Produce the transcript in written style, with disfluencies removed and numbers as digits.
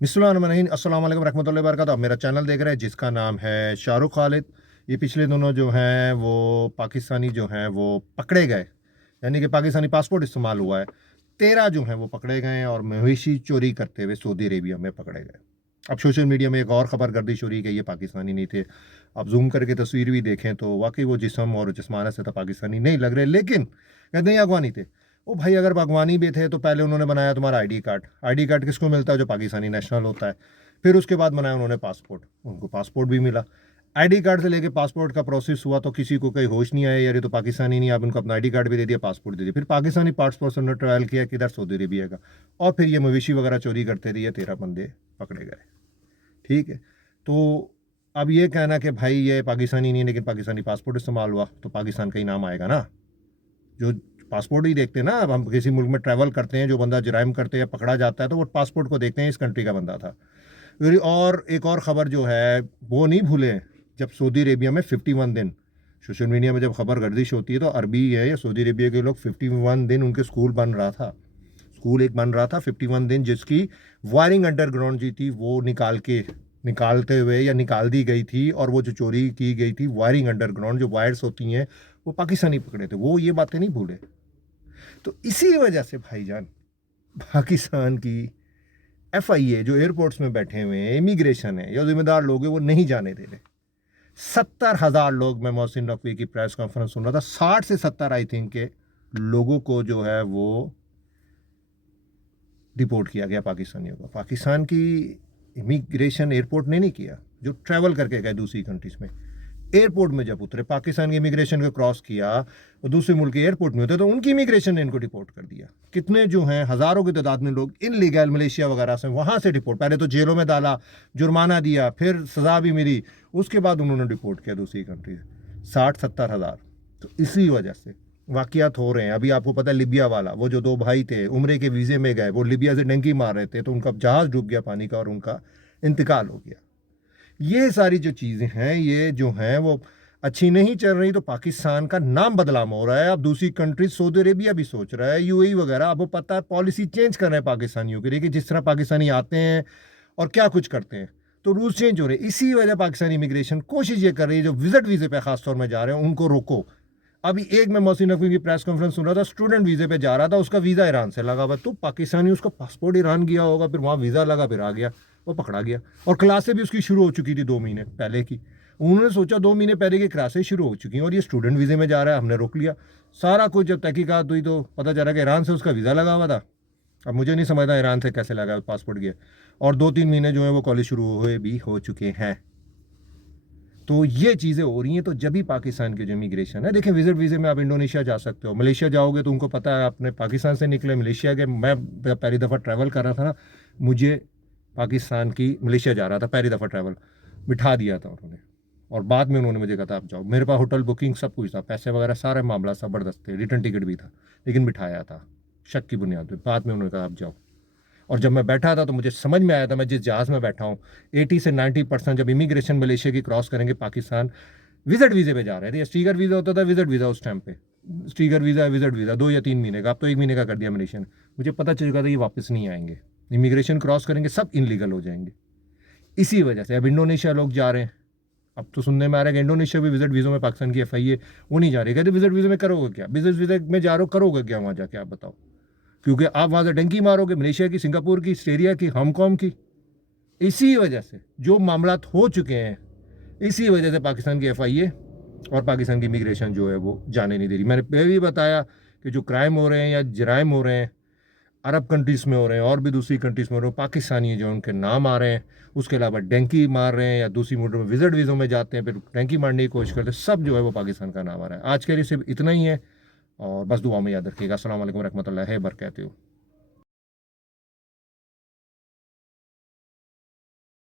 बिस्मिल्लाहिर्रहमानिर्रहीम, अस्सलाम वालेकुम रहमतुल्लाहि व बरकातहू। आप मेरा चैनल देख रहे हैं जिसका नाम है शाहरुख खालिद। ये पिछले दिनों जो हैं वो पाकिस्तानी जो हैं वो पकड़े गए, यानी कि पाकिस्तानी पासपोर्ट इस्तेमाल हुआ है। 13 जो हैं वो पकड़े गए हैं और मवेशी चोरी करते हुए सऊदी अरेबिया में पकड़े गए। अब सोशल मीडिया में एक और ख़बर गर्दिश हो रही है कि ये पाकिस्तानी नहीं थे। अब जूम करके तस्वीर भी देखें तो वाकई वो जिस्म और जिस्माना से तो पाकिस्तानी नहीं लग रहे, लेकिन कहते हैं अफगानी थे। ओ भाई, अगर बागवानी भी थे तो पहले उन्होंने बनाया तुम्हारा आईडी कार्ड। आईडी कार्ड किसको मिलता है? जो पाकिस्तानी नेशनल होता है। फिर उसके बाद बनाया उन्होंने पासपोर्ट, उनको पासपोर्ट भी मिला। आईडी कार्ड से लेके पासपोर्ट का प्रोसेस हुआ तो किसी को कहीं होश नहीं आया, यार ये तो पाकिस्तानी नहीं, आप उनको अपना आईडी कार्ड भी दे दिया, पासपोर्ट दे दिया। फिर पाकिस्तानी पासपोर्ट ने ट्रायल किया किधर, सऊदी अरेबिया का, और फिर ये मवेशी वगैरह चोरी करते रहिए, 13 बंदे पकड़े गए। ठीक है, तो अब ये कहना कि भाई ये पाकिस्तानी नहीं लेकिन पाकिस्तानी पासपोर्ट इस्तेमाल हुआ तो पाकिस्तान का ही नाम आएगा ना। जो पासपोर्ट ही देखते हैं ना, अब हम किसी मुल्क में ट्रैवल करते हैं, जो बंदा जराइम करते हैं पकड़ा जाता है तो वो पासपोर्ट को देखते हैं, इस कंट्री का बंदा था। और एक और ख़बर जो है वो नहीं भूलें, जब सऊदी अरेबिया में 51 दिन, सोशल मीडिया में जब खबर गर्दिश होती है तो अरबी है या सऊदी अरेबिया के लोग 51 दिन उनके स्कूल बन रहा था, स्कूल एक बन रहा था 51 दिन, जिसकी वायरिंग अंडरग्राउंड जी थी वो निकालते हुए या निकाल दी गई थी। और वो जो चोरी की गई थी वायरिंग अंडरग्राउंड जो वायर्स होती हैं वो पाकिस्तानी पकड़े थे, वो ये बातें नहीं भूले। तो इसी वजह से भाईजान पाकिस्तान की FIA जो एयरपोर्ट्स में बैठे हुए हैं, इमिग्रेशन है या जिम्मेदार लोग हैं, वो नहीं जाने दे रहे। 70,000 लोग, मैं मोहसिन नकवी की प्रेस कॉन्फ्रेंस सुन रहा था, 60 से 70 आई थिंक के लोगों को जो है वो डिपोर्ट किया गया पाकिस्तानियों को। पाकिस्तान की इमिग्रेशन एयरपोर्ट ने नहीं किया, जो ट्रैवल करके गए दूसरी कंट्रीज में। एयरपोर्ट में जब उतरे, पाकिस्तान की इमिग्रेशन को क्रॉस किया और दूसरे मुल्क के एयरपोर्ट में होते तो उनकी इमिग्रेशन ने इनको डिपोर्ट कर दिया। कितने जो हैं, हज़ारों की तादाद में लोग इनलीगल मलेशिया वगैरह से वहाँ से डिपोर्ट, पहले तो जेलों में डाला, जुर्माना दिया, फिर सज़ा भी मिली, उसके बाद उन्होंने डिपोर्ट किया दूसरी कंट्री से 60-70 हज़ार। तो इसी वजह से वाक़यात हो रहे हैं। अभी आपको पता है लिबिया वाला, वो जो 2 भाई थे उम्रे के वीज़े में गए, वो लिबिया से डंकी मार रहे थे तो उनका जहाज़ डूब गया पानी का और उनका इंतकाल हो गया। ये सारी जो चीज़ें हैं ये जो हैं वो अच्छी नहीं चल रही। तो पाकिस्तान का नाम बदनाम हो रहा है। अब दूसरी कंट्री सऊदी अरेबिया भी सोच रहा है, UAE वगैरह, आपको पता है पॉलिसी चेंज कर रहे हैं पाकिस्तानियों के लिए कि जिस तरह पाकिस्तानी आते हैं और क्या कुछ करते हैं, तो रूल्स चेंज हो रहे हैं। इसी वजह पाकिस्तानी इमिग्रेशन कोशिश ये कर रही है जो विजिट वीज़े पे खास तौर में जा रहे हैं उनको रोको। अभी एक मैं मोहसिन नकवी की प्रेस कॉन्फ्रेंस सुन रहा था, स्टूडेंट वीज़े पे जा रहा था, उसका वीज़ा ईरान से लगा हुआ, तो पाकिस्तानी उसका पासपोर्ट ईरान गया होगा, फिर वहाँ वीज़ा लगा, फिर आ गया, वो पकड़ा गया। और क्लासें भी उसकी शुरू हो चुकी थी 2 महीने पहले की। उन्होंने सोचा 2 महीने पहले की क्लासें शुरू हो चुकी हैं और ये स्टूडेंट वीज़े में जा रहा है, हमने रोक लिया। सारा कुछ जब तहकीकात हुई तो पता चला कि ईरान से उसका वीज़ा लगा हुआ था। अब मुझे नहीं समझता ईरान से कैसे लगा पासपोर्ट गया। और 2-3 महीने जो है वो कॉलेज शुरू हुए भी हो चुके हैं। तो ये चीज़ें हो रही हैं। तो जब भी पाकिस्तान की जो इमिग्रेशन है, देखिए विजिट वीज़े में आप इंडोनेशिया जा सकते हो, मलेशिया जाओगे तो उनको पता है आपने पाकिस्तान से निकले मलेशिया के। मैं पहली दफ़ा ट्रैवल कर रहा था ना, मुझे पाकिस्तान की मलेशिया जा रहा था पहली दफ़ा ट्रैवल, बिठा दिया था उन्होंने और बाद में उन्होंने मुझे कहा था आप जाओ। मेरे पास होटल बुकिंग सब कुछ था, पैसे वगैरह सारे मामला ज़बरदस्त थे, रिटर्न टिकट भी था, लेकिन बिठाया था शक की बुनियाद पर। बाद में उन्होंने कहा आप जाओ। और जब मैं बैठा था तो मुझे समझ में आया था, मैं जिस जहाज़ में बैठा हूँ 80 से 90% जब इमिग्रेशन मलेशिया की क्रॉस करेंगे पाकिस्तान विजिट वीज़े पे जा रहे थे। स्टीकर वीज़ा होता था, विजिट वीज़ा उस टाइम पे, स्टीकर वीज़ा विजिट वीज़ा 2 या 3 महीने का, अब तो 1 महीने का कर दिया मलेशिया ने। मुझे पता चल गया था ये वापस नहीं आएंगे, इमिग्रेशन क्रॉस करेंगे सब इनलीगल हो जाएंगे। इसी वजह से अब इंडोनेशिया लोग जा रहे हैं। अब तो सुनने में आ रहा है कि इंडोनेशिया भी विजिट वीज़ों में पाकिस्तान की FIA वो नहीं जा रही। कहते विजिट वीज़े में करोगे क्या, विजिट वीज़े में जा रहे हो करोगे क्या वहाँ जाके, आप बताओ। क्योंकि आप वहाँ से डंकी मारोगे मलेशिया की, सिंगापुर की, ऑस्ट्रेलिया की, हांगकॉन्ग की। इसी वजह से जो मामला हो चुके हैं, इसी वजह से पाकिस्तान की FIA और पाकिस्तान की इमिग्रेशन जो है वो जाने नहीं दे रही। मैंने पहले भी बताया कि जो क्राइम हो रहे हैं या जराइम हो रहे हैं अरब कंट्रीज़ में हो रहे हैं और भी दूसरी कंट्रीज़ में हो रहे हैं, पाकिस्तानी जो उनके नाम आ रहे हैं, उसके अलावा डंकी मार रहे हैं या दूसरी मुल्क में विजिट वीज़ों में जाते हैं फिर डंकी मारने की कोशिश करते हैं, सब जो है वो पाकिस्तान का नाम आ रहा है। आज के लिए सिर्फ इतना ही है और बस दुआ में याद रखिएगा। अस्सलाम वालेकुम रहमतुल्लाहि व बरकातहू।